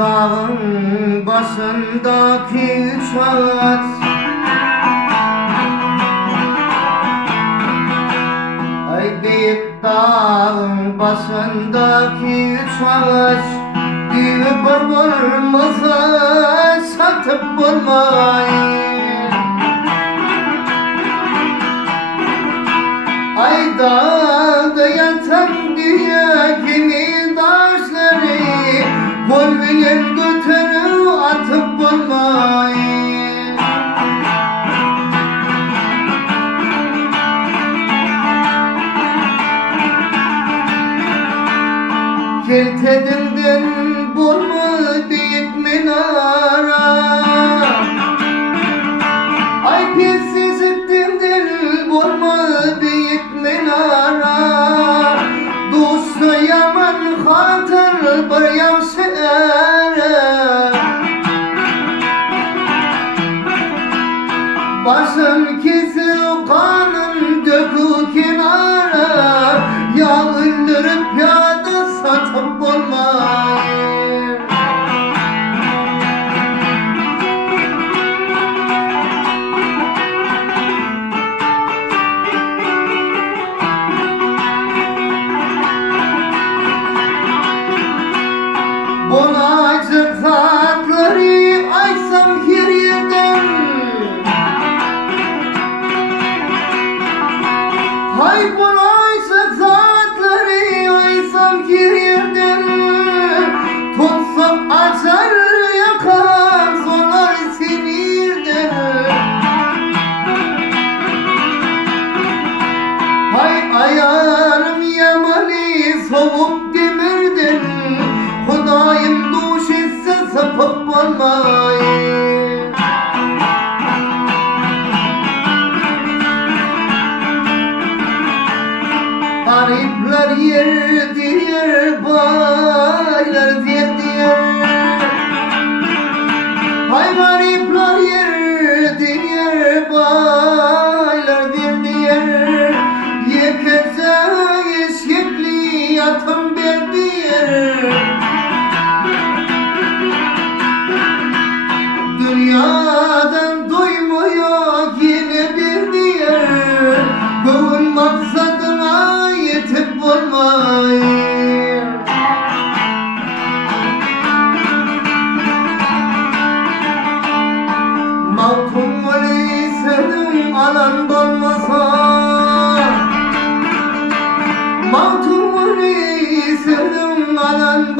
Dağın başındaki çağaç, ay büyük dağın başındaki çağaç, bir bulmasa satıp bulmayın. Ay dağda yatan dünya kimi taşları, Volvinin götürü atıp bulmayın. Kiltedinden bulma büyük minara, ay pisiz ettinden bulma büyük minara. Dostu yaman hatır bir yavşere, başın kesip kanın dökü kenara, yağ öldürüp piyade satıp bulmayın. Bulacak zatları aysam her yerden, hay bulacak zatları aysam her yerden. Tutsam açar yakar sonar sinirden, hay ayarım yamani soğuk demirden. Hudayım duş etse sapıp bulmayın. Garipler yer diyer, baylar yer diyer. Hay garipler yer diyer, baylar yer diyer. Yekece eşekli yatım ben diyer. Dünyadan duymuyor yine bir diyer. Bugün maksadına yetip bulmayın. Mavkum oli senin alan dolmasa, mavkum oli senin alan